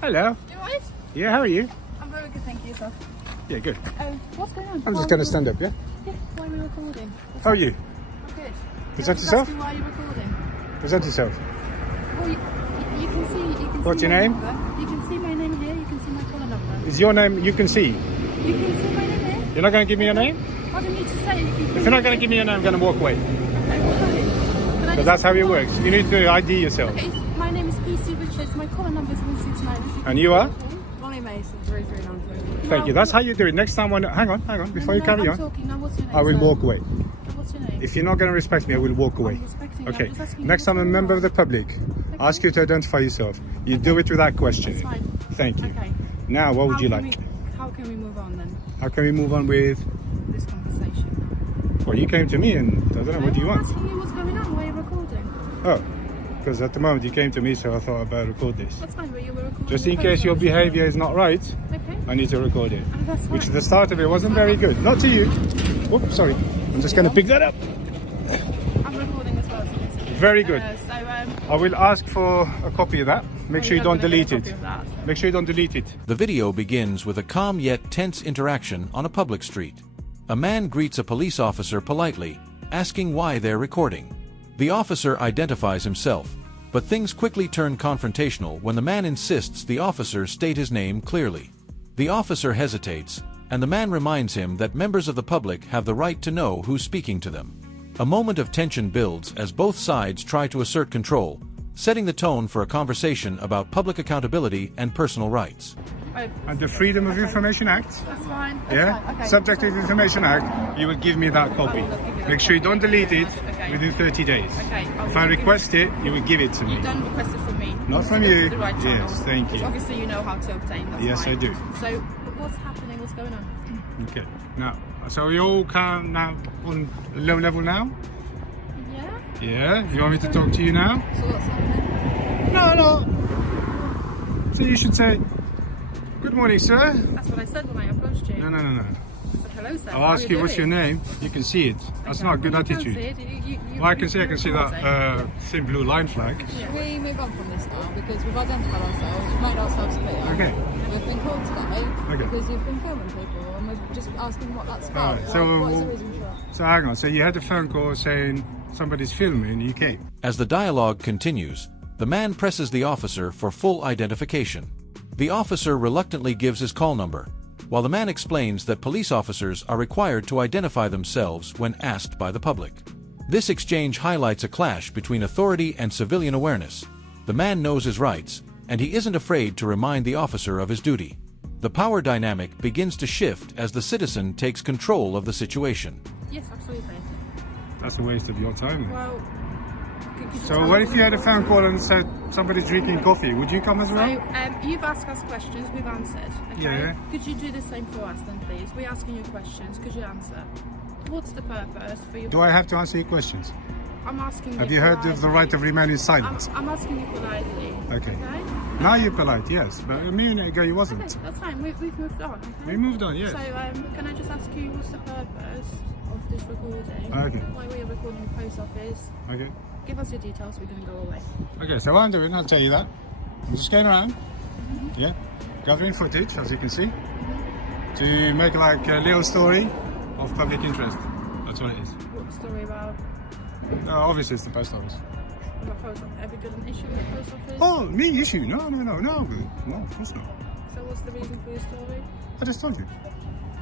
Hello. You alright? Yeah, how are you? I'm very good, thank you, sir. Yeah, good. What's going on? I'm just going to stand up, yeah? Yeah, why are we recording? How are you? I'm good. Present Can I just yourself. ask you why you're recording? Present yourself. Well, you can see. What's see your my name? Number. You can see my name here. You can see my collar number. Is your name you can see? You can see my name here. You're not going to give me your name? I don't need to say. If you're not going to give me your name, I'm going to walk away. Because that's how it works. You need to ID yourself. Okay, my name is PC Richards. My collar number is 169. And you are? Molly Mason, 3393. Thank you. That's how you do it. Next time when... Hang on. Before you carry on. Talking. Now, what's your name, I will sir? walk away. What's your name? If you're not going to respect me, I will walk away. I'm respecting you. Okay. I'm just asking you Next time a what's member going of the on. public asks you to identify yourself, you do it without questioning. That's fine. Thank you. Okay. Now, what would you like? How can we move on then? How can we move on with... This conversation. Well, you came to me and I don't know, what do you I'm want? asking you what's going on. Why are you recording? Oh, because at the moment you came to me, so I thought I'd better record this. That's fine, but you were recording. Just the in case your post behaviour is not right, Okay. I need to record it. Oh, that's Which fine. the start of it wasn't very good. Not to you. Whoops, sorry. I'm just going to pick that up. I'm recording as well. So listen. Very good. So I will ask for a copy of that. Make sure you don't delete it. Make sure you don't delete it. The video begins with a calm yet tense interaction on a public street. A man greets a police officer politely, asking why they're recording. The officer identifies himself, but things quickly turn confrontational when the man insists the officer state his name clearly. The officer hesitates, and the man reminds him that members of the public have the right to know who's speaking to them. A moment of tension builds as both sides try to assert control, setting the tone for a conversation about public accountability and personal rights. And the Freedom of Information Act. That's fine. That's Yeah? fine. Okay. Subject to the Information Act, you will give me that copy. I will give you that Make sure you don't delete it Okay. within 30 days. Okay. If I request it, you will give it to me. You don't request it from me. Not from Go to you. the right Yes, channels. thank you. Obviously, you know how to obtain. That's Yes, fine. I do. So, what's happening? What's going on? Okay. Now, so we all can now on low level now? Yeah. Yeah? You want me to talk to you now? So what's happening? No. So you should say, good morning, sir. That's what I said when I approached you. No. I said, hello, sir. I'll How ask are you, what's your doing?" name? You can see it. That's Okay. not a good Well, you attitude. can't see it. Well, I can see that thin blue line flag. Should we move on from this now? Because we've identified ourselves, we've made ourselves clear. Okay. We've been called today Okay. because you've been filming people and we're just asking what that's about. Alright, so Like, what is the reason for that? So hang on. So you had a phone call saying somebody's filming, you came. As the dialogue continues, the man presses the officer for full identification. The officer reluctantly gives his call number, while the man explains that police officers are required to identify themselves when asked by the public. This exchange highlights a clash between authority and civilian awareness. The man knows his rights, and he isn't afraid to remind the officer of his duty. The power dynamic begins to shift as the citizen takes control of the situation. Yes, absolutely. That's a waste of your time. Well, could you So tell what us if you had a phone call and said somebody's drinking coffee? Would you come as well? So, you've asked us questions, we've answered. Okay? Yeah. Could you do the same for us then, please? We're asking you questions. Could you answer? What's the purpose for you? Do I have to answer your questions? I'm asking you. Have you heard of the right of remaining silent? I'm asking you politely. Okay. Now you're polite, yes. But a minute ago you Okay, wasn't. that's fine. We've moved on. Okay? We moved on, yes. So, can I just ask you what's the purpose of this recording? Okay. Why we are recording the post office? Okay. Give us your details. We're going to go away. Okay, so what I'm doing, I'll tell you that. I'm just going around, yeah, gathering footage, as you can see, to make like a little story of public interest. That's what it is. What story about? Obviously, it's the post office. About post office? Have you got an issue with the post office? Oh, me issue? No, of course not. So what's the reason for your story? I just told you.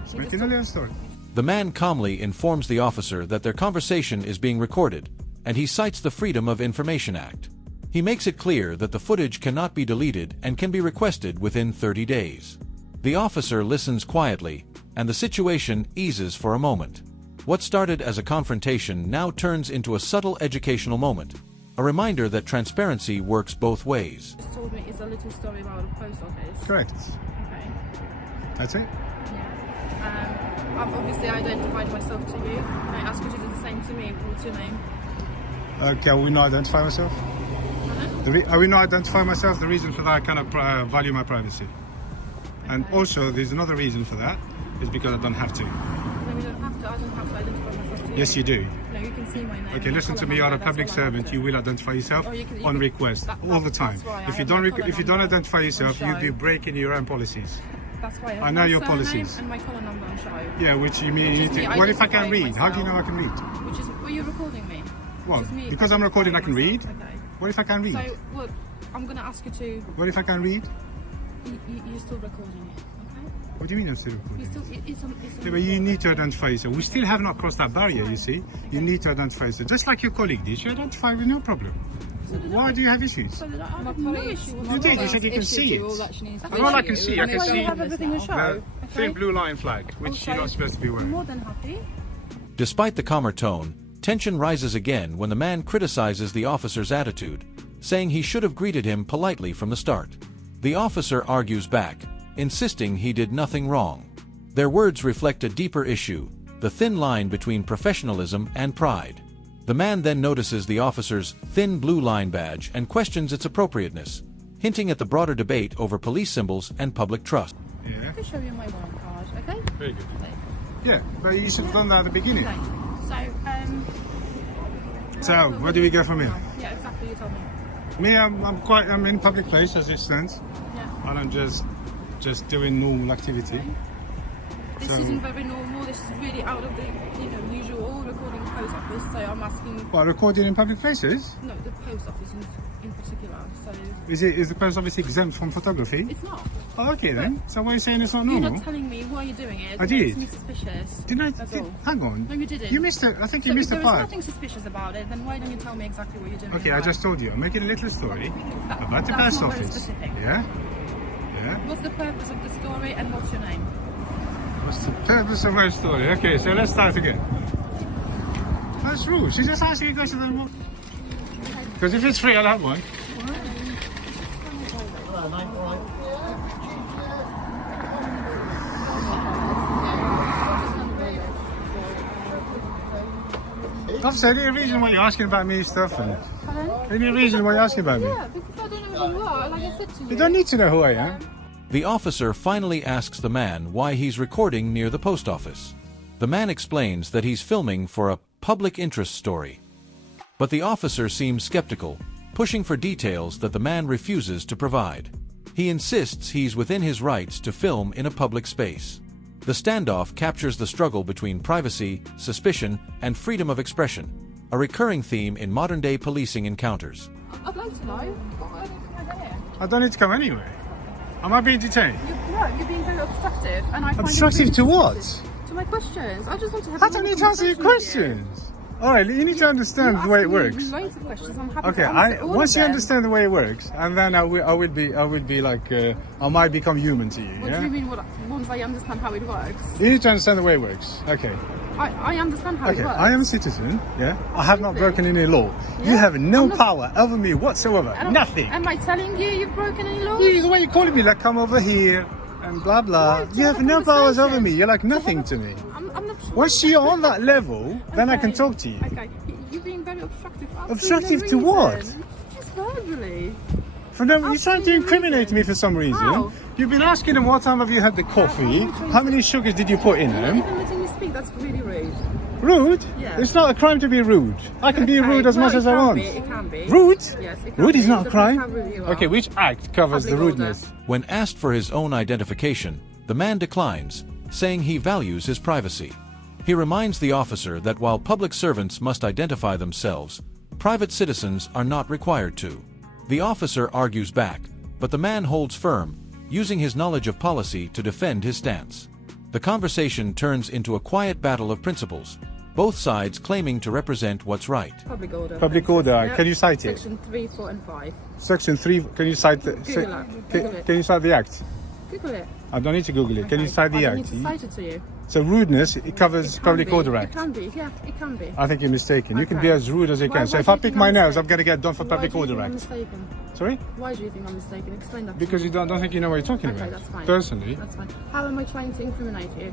Just You making just a little story. The man calmly informs the officer that their conversation is being recorded, and he cites the Freedom of Information Act. He makes it clear that the footage cannot be deleted and can be requested within 30 days. The officer listens quietly, and the situation eases for a moment. What started as a confrontation now turns into a subtle educational moment, a reminder that transparency works both ways. You just told me it's a little story about the post office. Correct. Okay. That's it. Yeah. I've obviously identified myself to you. Can I ask you to do the same to me? What's your name? Okay, will we not identify myself? I will not identify myself. The reason for that, I kind of value my privacy. And also, there's another reason for that, is because I don't have to. No, we don't have to. I don't have to identify myself to you. Yes, you do. No, you can see my name. Okay, my listen to colour me. You're a number, that's public all I have servant. to You do. will identify yourself Oh, you can- on request all the time. that's why I If you have don't, my if you colour don't number identify yourself, on you'll be show. breaking your own policies. That's why I have I know my your surname policies. and my colour number on show. Yeah, which you mean Which you is need to. me What if I can identifying read? How do you know I myself. can read? Which is, were you recording me? Well, Which is me because I'm recording, I can read. identifying myself. What if I can read? Okay. So, well, I'm going to ask you to. What if I can read? You're still recording it, okay? What do you mean I'm still You recording? still, it's on Yeah, but you need to identify yourself. We still have not crossed that barrier, you see. You need to identify yourself. Just like your colleague did. You identify with no problem. Why do you have issues? So that I My have no colleague, issue with You did, you said you can see it. All that she needs to That's all I can do. see, I can That's why see. you have everything on show. The thin blue line flag, which you're not supposed to be I'm wearing. more than happy. Despite the calmer tone, tension rises again when the man criticizes the officer's attitude, saying he should have greeted him politely from the start. The officer argues back, insisting he did nothing wrong. Their words reflect a deeper issue, the thin line between professionalism and pride. The man then notices the officer's thin blue line badge and questions its appropriateness, hinting at the broader debate over police symbols and public trust. Yeah, I can show you my warrant card, okay? very good. Okay. Yeah, but you should have done that at the beginning. Okay. So, where do we go from here? Yeah, exactly. You told me. Me, I'm in public place as it stands, Yeah. and I'm just doing normal activity. This So- isn't very normal. This is really out of the usual recording post office. So I'm asking. Well, recording in public places? No, the post office in particular. So Is the post office exempt from photography? it's not. Oh, okay then. So why are you saying it's not You're normal? not telling me why you're doing it. I It did. makes me suspicious. Didn't I? That's Did, all. hang on. No, you didn't. You missed it. I think So you if missed there the is part. nothing suspicious about it, then why don't you tell me exactly what you're doing? Okay, and I why? just told you. I'm making a little story about the that's post not very office. specific. Yeah? Yeah? What's the purpose of the story and what's your name? What's the purpose of my story? Okay, so let's start again. That's rude. She's just asking a question. Because if it's free, I'll have one. Officer, any reason why you're asking about me stuff? And any reason why you're asking about me? Yeah, because I don't know who you are. Like I said to you. You don't need to know who I am. The officer finally asks the man why he's recording near the post office. The man explains that he's filming for a public interest story. But the officer seems skeptical, pushing for details that the man refuses to provide. He insists he's within his rights to film in a public space. The standoff captures the struggle between privacy, suspicion, and freedom of expression, a recurring theme in modern-day policing encounters. I'd like to know. Why don't you come over here? I don't need to come anywhere. Am I being detained? You're being very obstructive, and I find it Obstructive really to what? suspicious. To my questions. I just want to have. I don't need to answer your questions. All right, you need to understand the way it works. Loads of questions. I'm happy Okay, to answer all once of you them. understand the way it works, and then I would be like, I might become human to you. What Yeah. do you mean? Once I understand how it works, You need to understand the way it works. Okay. I understand how Okay. it works. I am a citizen. Yeah. I have not broken any law. You Yeah, have no I'm not- power over me whatsoever. Nothing. Am I telling you you've broken any laws? The way you're calling me, like, come over here and blah blah. No, to You have a no powers over conversation. me. You're like To have nothing a- to me. I'm not. Once you're on that level, then I can Okay, talk to you. Okay, you're being very obstructive. for Obstructive absolutely to no what? reason. Just verbally. For no, you're trying to Absolutely incriminate reason. me for some reason. How? You've been asking them what time have you had the coffee, I'm trying how to- many sugars did you put in You're not them. even letting me speak. That's really rude. Rude? Yeah. It's not a crime to be rude. I can be Okay, rude as well, much it as I can want. be, it can be. Rude? Yes, it can Rude be. is not a Depends crime. how rude you are. Okay, which act covers the Public order. rudeness? When asked for his own identification, the man declines, saying he values his privacy. He reminds the officer that while public servants must identify themselves, private citizens are not required to. The officer argues back, but the man holds firm, using his knowledge of policy to defend his stance. The conversation turns into a quiet battle of principles, both sides claiming to represent what's right. Public order. Public order. Yeah. Can you cite it? Section 3, 4, and 5. Section 3, can you cite the... Google it. Google it. Can you cite the act? Google it. I don't need to Google it. Can you Okay. cite the I don't act? need to cite it to you. So rudeness, it covers It can Public be. Order It Act. can be. Yeah, it can be. I think you're mistaken. You can Okay. be as rude as you Why- can. So why if do I you pick think my I'm nose, mistaken? I'm going to get done for Why Public do you Order think I'm Act. mistaken? Sorry? Why do you think I'm mistaken? Explain that to Because me. you don't think you know what you're talking Okay, about. that's fine. Personally. That's fine. How am I trying to incriminate you?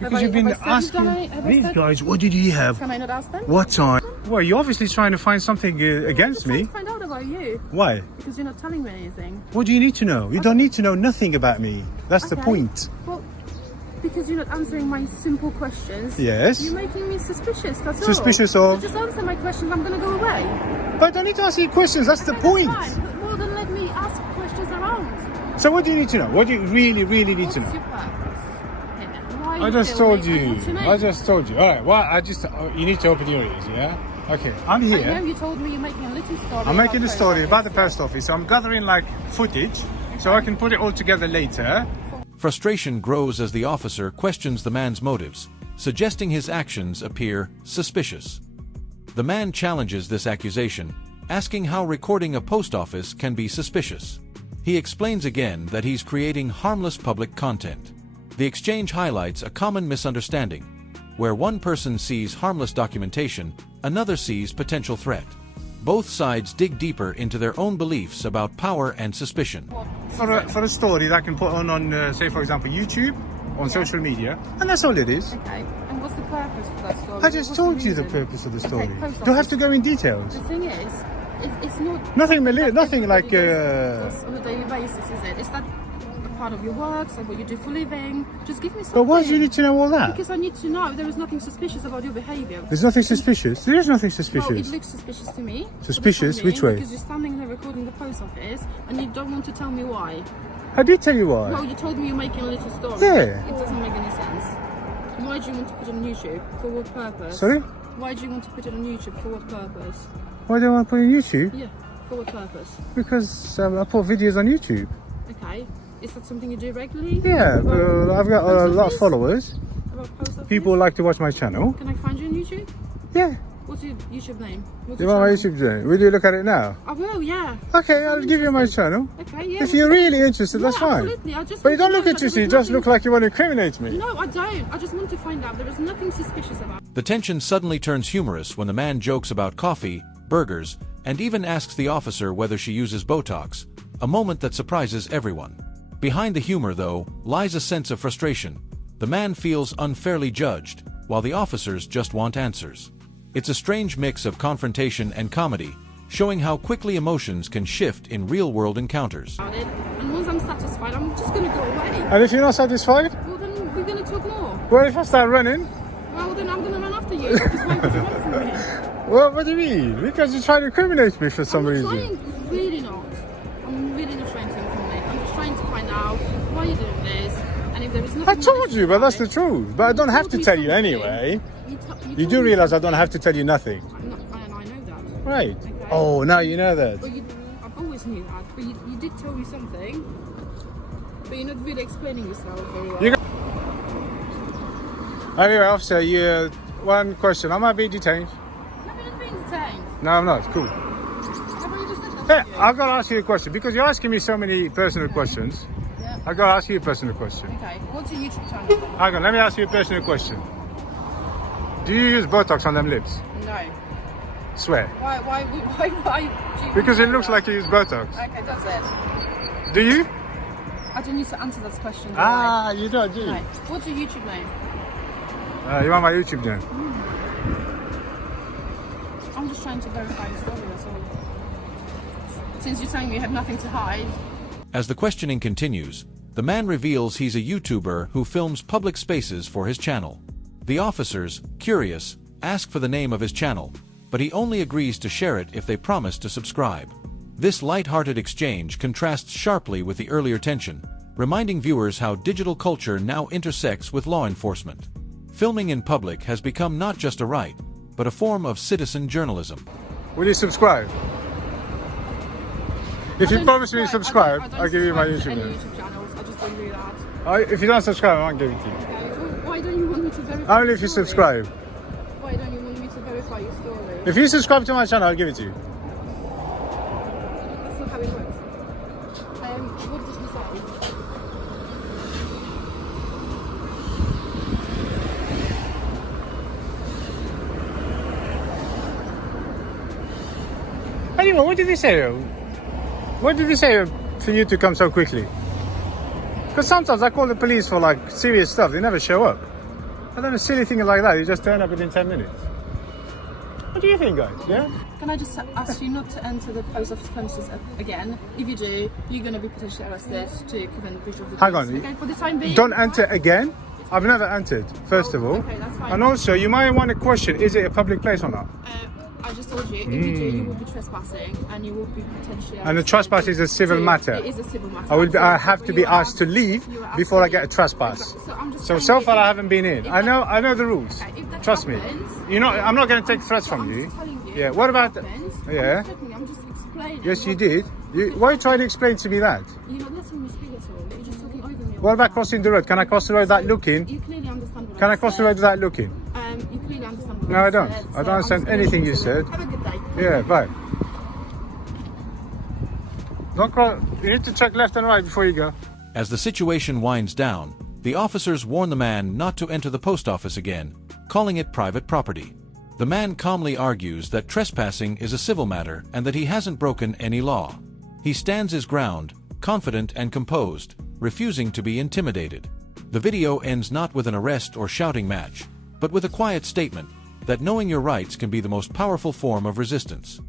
Because you've been asking these guys, what did he have? Can I not ask them? What time? Well, you're obviously trying to find something against I'm me. trying to find out about you Why? because you're not telling me anything. What do you need to know? You don't need to know nothing about me. That's the Okay. point. Well, because you're not answering my simple questions. Yes. You're making me suspicious, that's all. Suspicious of? So just answer my questions, I'm going to go away. But I don't need to ask you questions, that's the Okay, point. That's fine. But, well, then let me ask questions around. So what do you need to know? What do you really, really need What's to know? your purpose? Why are I you just filming? told And you. what's your name? I just told you. Alright, well, you need to open your ears, yeah? Okay, I'm I know here. you told me you're making a little story. I'm making a post story office. about the post office. So I'm gathering like footage so I can put it all together later. Frustration grows as the officer questions the man's motives, suggesting his actions appear suspicious. The man challenges this accusation, asking how recording a post office can be suspicious. He explains again that he's creating harmless public content. The exchange highlights a common misunderstanding, where one person sees harmless documentation, another sees potential threat. Both sides dig deeper into their own beliefs about power and suspicion. For a story that I can put on say for example, YouTube, on social media, and that's all it is. Okay, and what's the purpose for that story? I just What's told you the reason? purpose of the Okay, story. post Do I have office. to go in details? The thing is, it's not Nothing, that nothing like. everybody does on a daily basis, is it? Is that a part of your work, so what you do for a living? Just give me something. But why do you need to know all that? Because I need to know there is nothing suspicious about your behaviour. There's nothing suspicious. There is nothing Well, it suspicious. looks suspicious to me. Suspicious? for the time Which being, way? Because you're standing there recording the post office and you don't want to tell me why. I did tell you why. Well, you told me you're making a little story. Yeah. It doesn't make any sense. Why do you want to put it on YouTube? For what purpose? Sorry? Why do you want to put it on YouTube? For what purpose? Why do I want to put it on YouTube? Yeah. For what purpose? Because I put videos on YouTube. Okay. Is that something you do regularly? Yeah, About I've got a post lot of office? followers. About post office? People like to watch my channel. Can I find you on YouTube? Yeah. What's your YouTube name? What's You your want my channel? YouTube channel? Will you look at it now? I will, yeah. Okay, I'll give you my channel. Okay, yeah. If you're really interested, that's Yeah, fine. absolutely. I just But you want don't to look know that interested, there you was just look nothing- like you want to incriminate me. No, I don't. I just want to find out. There is nothing suspicious about it. The tension suddenly turns humorous when the man jokes about coffee, burgers, and even asks the officer whether she uses Botox, a moment that surprises everyone. Behind the humor, though, lies a sense of frustration. The man feels unfairly judged, while the officers just want answers. It's a strange mix of confrontation and comedy, showing how quickly emotions can shift in real-world encounters. It. And once I'm satisfied, I'm just going to go away. And if you're not satisfied, Well, then we're going to talk more. well, if I start running, Well, then I'm going to run after you. Because why would you run from me? well, what do you mean? Because you're trying to incriminate me for some I'm reason. trying, really not. I'm really not trying to incriminate. I'm just trying to find out why you're doing this. And if there is nothing I told malicious you, but that's about the it, truth. But I don't have told to me tell you something. anyway. You told do me realize I don't something. have to tell you nothing. And I know that. Right. Okay. Oh, now you know that. Well, I've always knew that, but you did tell me something. But you're not really explaining yourself very well. You Anyway, officer, one question. Am I being detained? No, you're not being detained. No, I'm not. Cool. I've already just said Hey, that to you. I've got to ask you a question because you're asking me so many personal questions. Yeah. I've got to ask you a personal question. Okay, what's your YouTube channel? Hang on, let me ask you a personal question. Do you use Botox on them lips? No. Swear. Why do you Because it know looks that? like you use Botox. Okay, that's it. Do you? I don't need to answer that question. Do Ah, you don't, do I? you? No. What's your YouTube name? You want my YouTube then? I'm just trying to verify your story, that's all. Since you're telling me you have nothing to hide. As the questioning continues, the man reveals he's a YouTuber who films public spaces for his channel. The officers, curious, ask for the name of his channel, but he only agrees to share it if they promise to subscribe. This light-hearted exchange contrasts sharply with the earlier tension, reminding viewers how digital culture now intersects with law enforcement. Filming in public has become not just a right, but a form of citizen journalism. Will you subscribe? If you promise me to subscribe, I'll give you my YouTube channel. name. YouTube channels. I just don't do that. If you don't subscribe, I won't give it to you. Okay. Well, why don't you want me to verify? Only your if you story? subscribe. Why don't you want me to verify your story? If you subscribe to my channel, I'll give it to you. That's not how it works. What did you say? Anyway, what did he say? What did he say for you to come so quickly? Because sometimes I call the police for like serious stuff, they never show up. I don't know, silly thing like that, you just turn up within 10 minutes. What do you think, guys? Yeah? Can I just ask you not to enter the post office premises again? If you do, you're going to be potentially arrested to prevent visual. Hang on. Okay, for the time being. Don't enter again? It's I've never entered, first of all. Okay, that's fine. And also, you might want to question, is it a public place or not? I just told you, if you do, you will be trespassing and you will be potentially... And the trespass is a civil matter. It is a civil matter. I have to be asked to leave before I get a trespass. So far I haven't been in. I know the rules. Trust me. I'm not going to take threats from you. Yeah. What about? Yeah. I'm just explaining. Yes, you did. Why are you trying to explain to me that? You're not letting me speak at all. You're just talking over me. What about crossing the road? Can I cross the road without looking? You clearly understand what Can I cross the road without looking? You clearly understand what No, I don't. said, I don't understand anything you said. Have a good day. Yeah, bye. Don't cross. You need to check left and right before you go. As the situation winds down, the officers warn the man not to enter the post office again, calling it private property. The man calmly argues that trespassing is a civil matter and that he hasn't broken any law. He stands his ground, confident and composed, refusing to be intimidated. The video ends not with an arrest or shouting match, but with a quiet statement that knowing your rights can be the most powerful form of resistance.